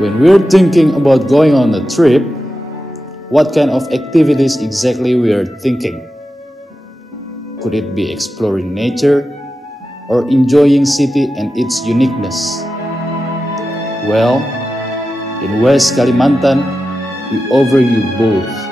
When we're thinking about going on a trip, what kind of activities exactly we are thinking? Could it be exploring nature or enjoying city and its uniqueness? Well, in West Kalimantan, we offer you both.